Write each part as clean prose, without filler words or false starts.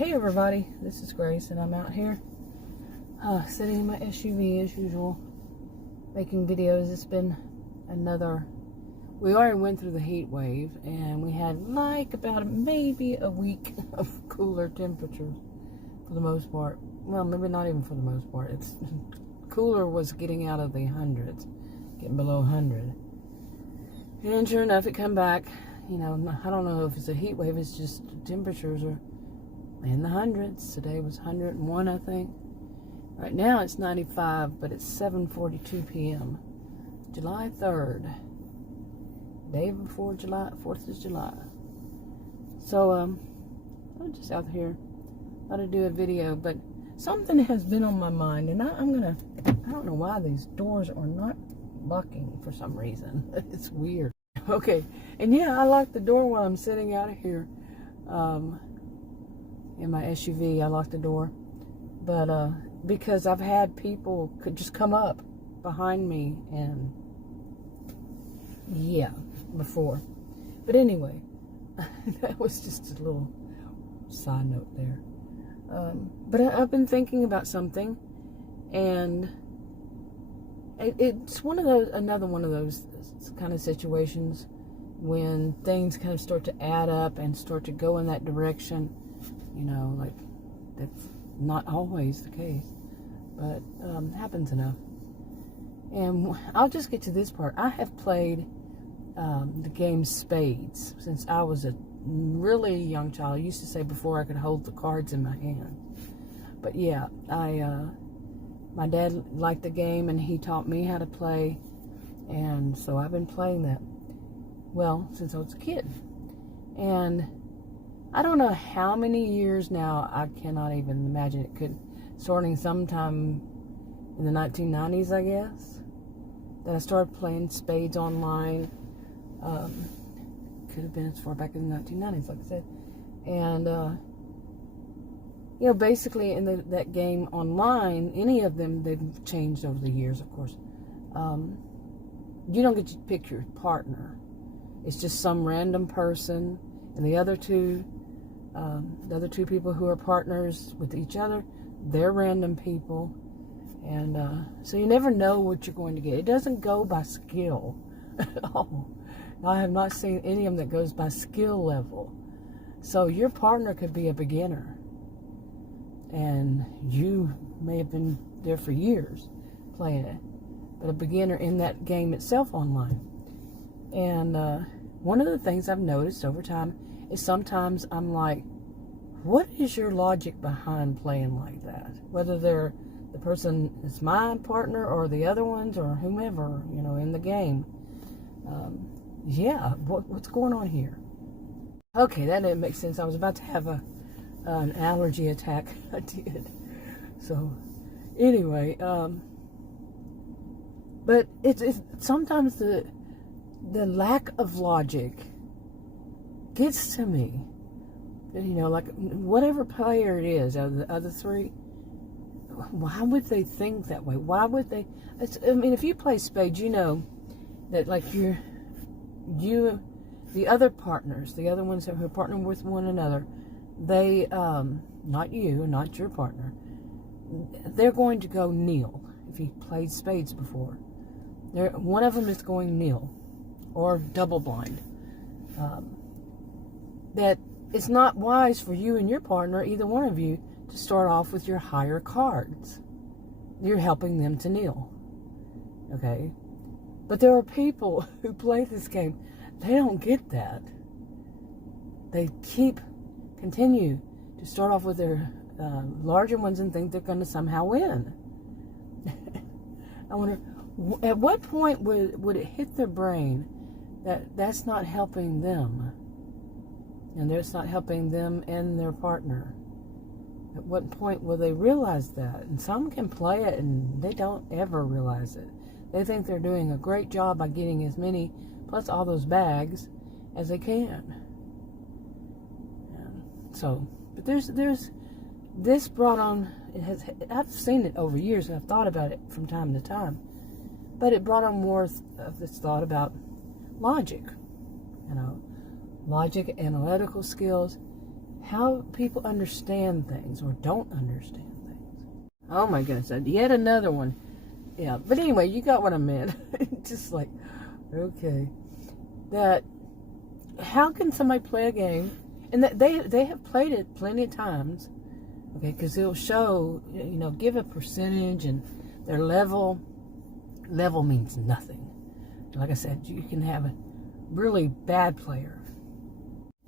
Hey everybody, this is Grace and I'm out here sitting in my SUV as usual, making videos. It's been we already went through the heat wave and we had like about maybe a week of cooler temperatures for the most part. Well, maybe not even for the most part. It's cooler was getting out of the hundreds, getting below 100. And sure enough, it come back. You know, I don't know if it's a heat wave, it's just temperatures are in the hundreds. Today was 101, I think. Right now it's 95, but it's 7:42 p.m. July 3rd, day before July 4th of July. So I'm just out here. Thought I'd do a video, but something has been on my mind, and I don't know why these doors are not locking for some reason. It's weird. Okay, and yeah, I lock the door while I'm sitting out here in my SUV. I lock the door, but because I've had people could just come up behind me and yeah, before. But anyway, that was just a little side note there. But I've been thinking about something, and it's another one of those kind of situations when things kind of start to add up and start to go in that direction. You know, like that's not always the case, but happens enough. And I'll just get to this part. I have played the game Spades since I was a really young child. I used to say before I could hold the cards in my hand. But yeah, my dad liked the game and he taught me how to play, and so I've been playing that, well, since I was a kid. And I don't know how many years now, I cannot even imagine it starting sometime in the 1990s, I guess, that I started playing Spades online. Could have been as far back in the 1990s, like I said. And, you know, basically in that game online, any of them, they've changed over the years, of course. You don't get to pick your partner. It's just some random person, and the other two people who are partners with each other, they're random people. And so you never know what you're going to get. It doesn't go by skill at all. I have not seen any of them that goes by skill level. So your partner could be a beginner, and you may have been there for years playing it, but a beginner in that game itself online. And one of the things I've noticed over time is sometimes I'm like, what is your logic behind playing like that? Whether they're the person is my partner or the other ones or whomever, you know, in the game. Yeah, what's going on here? Okay, that didn't make sense. I was about to have an allergy attack. I did. So, anyway, but it's sometimes the lack of logic gets to me. You know, like whatever player it is out of the other three, why would they think that way? Why would they? I mean, if you play Spades, you know that like the other partners, the other ones who are partnering with one another, they, not you, not your partner, they're going to go kneel. If you played Spades before, one of them is going kneel or double blind. That it's not wise for you and your partner, either one of you, to start off with your higher cards. You're helping them to kneel. Okay? But there are people who play this game, they don't get that. They continue to start off with their larger ones and think they're going to somehow win. I wonder, at what point would it hit their brain that that's not helping them? And that's not helping them and their partner. At what point will they realize that? And some can play it and they don't ever realize it. They think they're doing a great job by getting as many, plus all those bags, as they can. And so, but this brought on, I've seen it over years and I've thought about it from time to time, but it brought on more of this thought about logic, you know, logic, analytical skills, how people understand things or don't understand things. Oh my goodness, yet another one. Yeah, but anyway, you got what I meant. Just like, okay. That, how can somebody play a game, and that they have played it plenty of times, okay, because it'll show, give a percentage, and their level means nothing. Like I said, you can have a really bad player.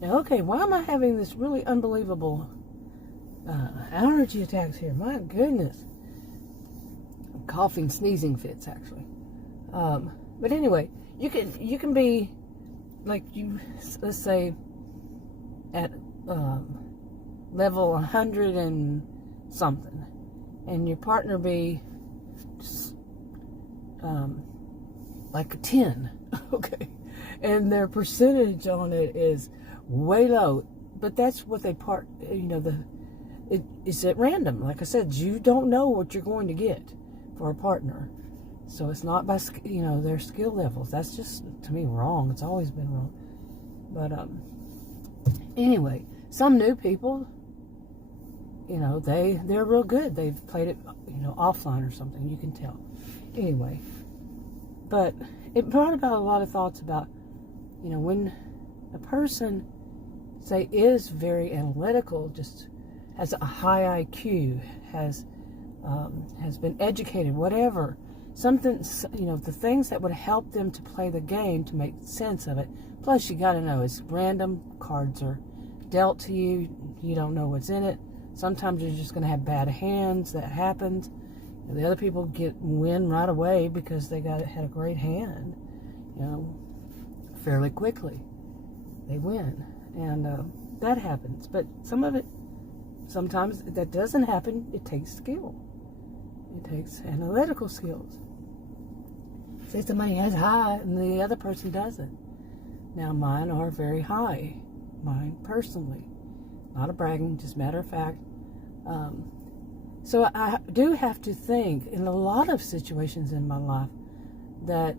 Now, okay, why am I having this really unbelievable allergy attacks here? My goodness. Coughing, sneezing fits, actually. But anyway, you can be like, let's say at level 100 and something, and your partner be just, like a 10, okay, and their percentage on it is way low, but that's what they it's at random. Like I said, you don't know what you're going to get for a partner, so it's not by their skill levels. That's just, to me, wrong. It's always been wrong. But anyway, some new people, they're real good. They've played it offline or something, you can tell. Anyway, but it brought about a lot of thoughts about when a person, say, is very analytical, just has a high IQ, has been educated, whatever, something, the things that would help them to play the game, to make sense of it. Plus, you got to know, it's random. Cards are dealt to you. You don't know what's in it. Sometimes you're just going to have bad hands. That happens. The other people win right away because they had a great hand, fairly quickly. They win, and that happens. But sometimes that doesn't happen. It takes skill. It takes analytical skills. Say somebody has high and the other person doesn't. Now, mine are very high. Mine, personally. Not a bragging, just matter of fact. So I do have to think, in a lot of situations in my life, that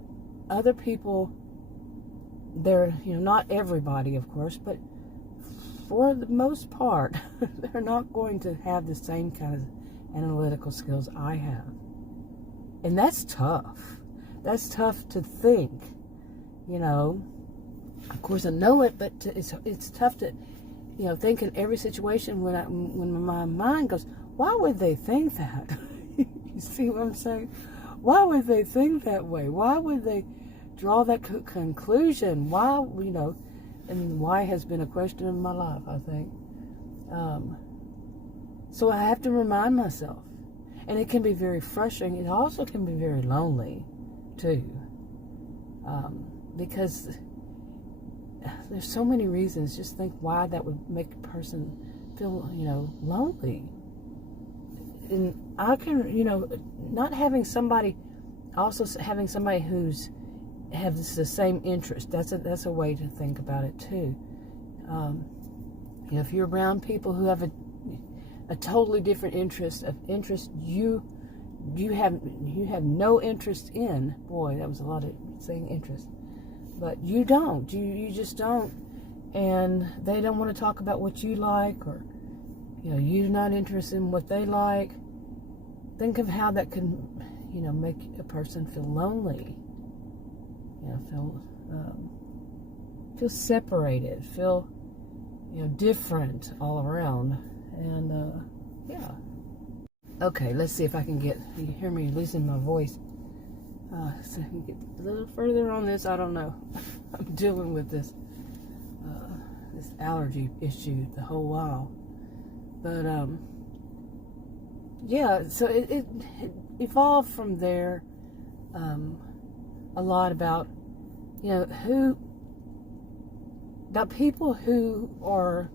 other people, they're, not everybody, of course, but for the most part, they're not going to have the same kind of analytical skills I have. And that's tough. That's tough to think, Of course, I know it, but it's tough to, think in every situation when my mind goes, why would they think that? You see what I'm saying? Why would they think that way? Why would they draw that conclusion? Why, and why has been a question in my life, I think. So I have to remind myself. And it can be very frustrating. It also can be very lonely, too. Because there's so many reasons. Just think why that would make a person feel, lonely. And I can, not having somebody, also having somebody who's has the same interest. That's a way to think about it too. If you're around people who have a totally different interest you have no interest in. Boy, that was a lot of saying interest. But you don't. You just don't. And they don't want to talk about what you like, or you're not interested in what they like. Think of how that can, make a person feel lonely. Feel separated, feel, different all around. And, yeah. Okay, let's see if I can you hear me losing my voice. So I can get a little further on this. I don't know. I'm dealing with this allergy issue the whole while. But, yeah, so it evolved from there a lot about, about people who are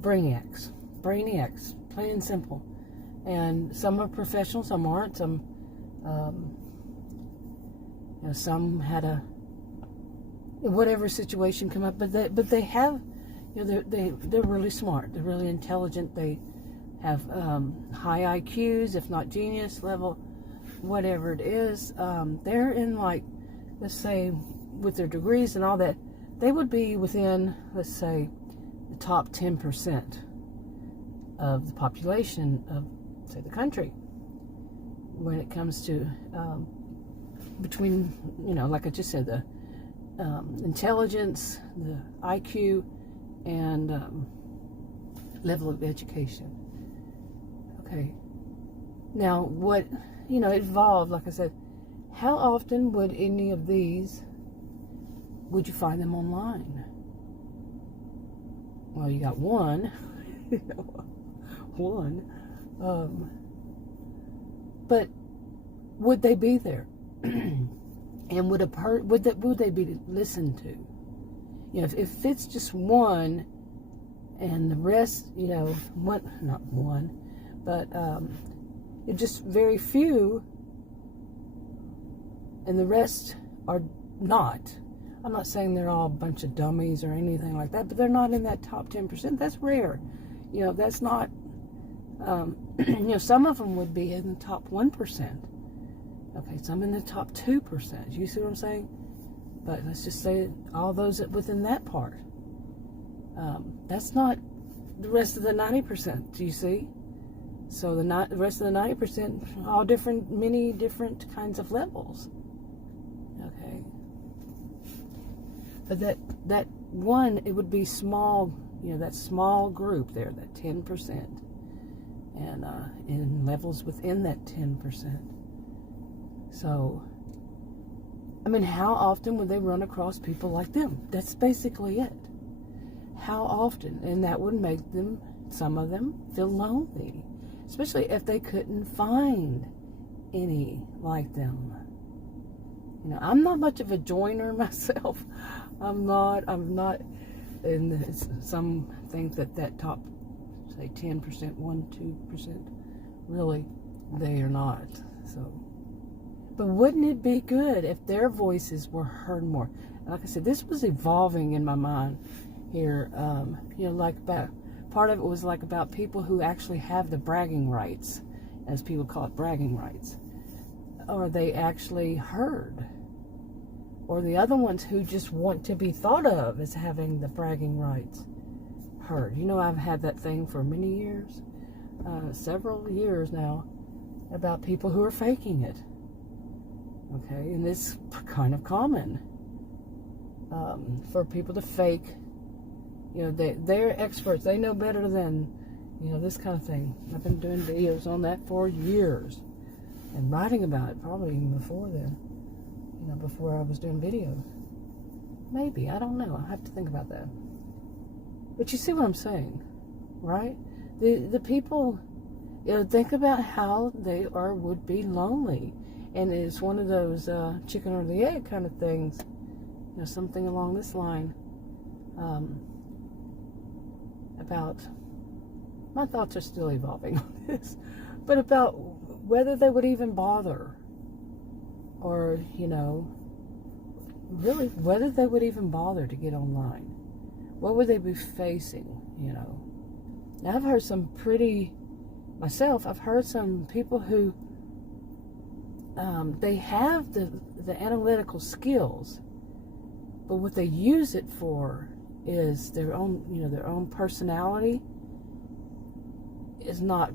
brainiacs, plain and simple. And some are professional, some aren't. Some, some had whatever situation come up, but they have, they're really smart. They're really intelligent. They have high IQs, if not genius level, whatever it is. They're in, like, let's say, with their degrees and all that, they would be within, let's say, the top 10% of the population of, say, the country when it comes to between, like I just said, the intelligence, the IQ, and level of education. Okay. Now, what, evolved, like I said, how often would any of these, would you find them online? Well, you got one. One. But would they be there? And would they be listened to? If it's just one, and the rest, not one, but just very few, and the rest are not. I'm not saying they're all a bunch of dummies or anything like that, but they're not in that top 10%. That's rare. That's not. Some of them would be in the top 1%. Okay, some in the top 2%. You see what I'm saying? But let's just say all those within that part. That's not the rest of the 90%. Do you see? So the rest of the 90%, all different, many different kinds of levels. Okay. But that one, it would be small. That small group there, that 10%, and in levels within that 10%. So, how often would they run across people like them? That's basically it. How often? And that would make them, some of them, feel lonely, especially if they couldn't find any like them. I'm not much of a joiner myself. I'm not, and some think that top, say 10%, 1-2%, really, they are not. So, but wouldn't it be good if their voices were heard more? Like I said, this was evolving in my mind here. Like about part of it was like about people who actually have the bragging rights, as people call it, bragging rights. Are they actually heard? Or the other ones who just want to be thought of as having the bragging rights heard. I've had that thing for many years, several years now, about people who are faking it. Okay, and it's kind of common for people to fake. They're experts. They know better than, this kind of thing. I've been doing videos on that for years and writing about it probably even before then. Before I was doing videos. Maybe, I don't know. I'll have to think about that. But you see what I'm saying, right? The people, think about how they would be lonely. And it's one of those chicken or the egg kind of things. Something along this line. About, my thoughts are still evolving on this, but about whether they would even bother. Or, really, whether they would even bother to get online. What would they be facing, Now, I've heard some I've heard some people who, they have the analytical skills, but what they use it for is their own personality is not,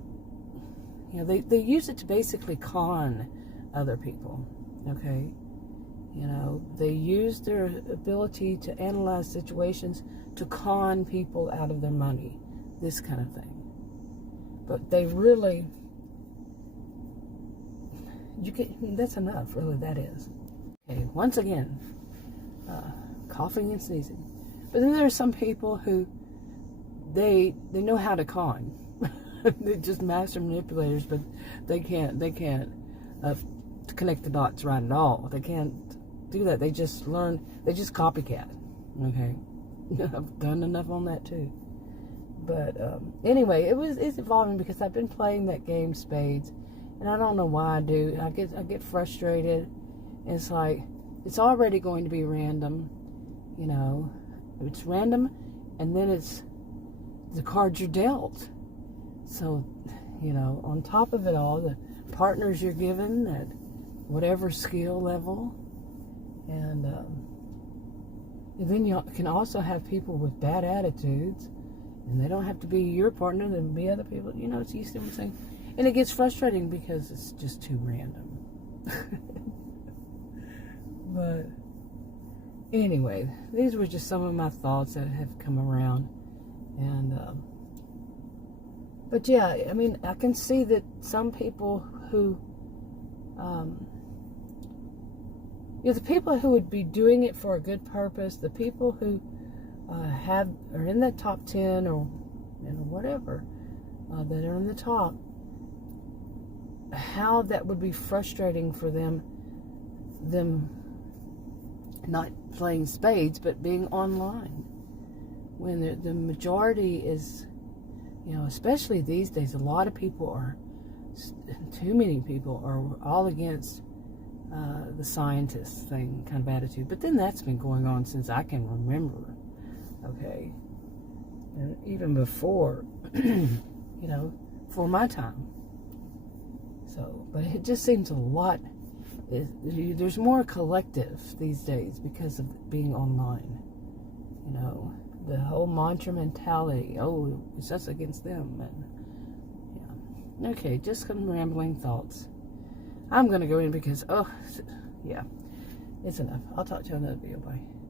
they use it to basically con other people. Okay, they use their ability to analyze situations to con people out of their money, this kind of thing. But they really, that's enough, really, that is. Okay, once again, coughing and sneezing. But then there are some people who, they know how to con. They're just master manipulators, but they can't to connect the dots right at all. They can't do that. They just copycat. Okay, I've done enough on that too. But anyway, it's evolving because I've been playing that game Spades, and I don't know why I do. I get frustrated. It's like it's already going to be random, It's random, and then it's the cards you're dealt. So, on top of it all, the partners you're given at whatever skill level, and then you can also have people with bad attitudes, And they don't have to be your partner, they can be other people. You know, it's you see what I'm saying? And it gets frustrating because it's just too random. But anyway, these were just some of my thoughts that have come around. And but yeah, I mean, I can see that some people who the people who would be doing it for a good purpose, the people who are in that top 10 or whatever, that are in the top, how that would be frustrating for them not playing spades but being online, when the majority is, especially these days, a lot of people are, too many people are all against the scientist thing kind of attitude. But then that's been going on since I can remember, okay, and even before, for my time. So, but it just seems a lot, there's more collective these days because of being online. The whole mantra mentality, oh, it's us against them. And yeah. Okay, just some rambling thoughts. I'm going to go in because, yeah, it's enough. I'll talk to you on another video. Bye.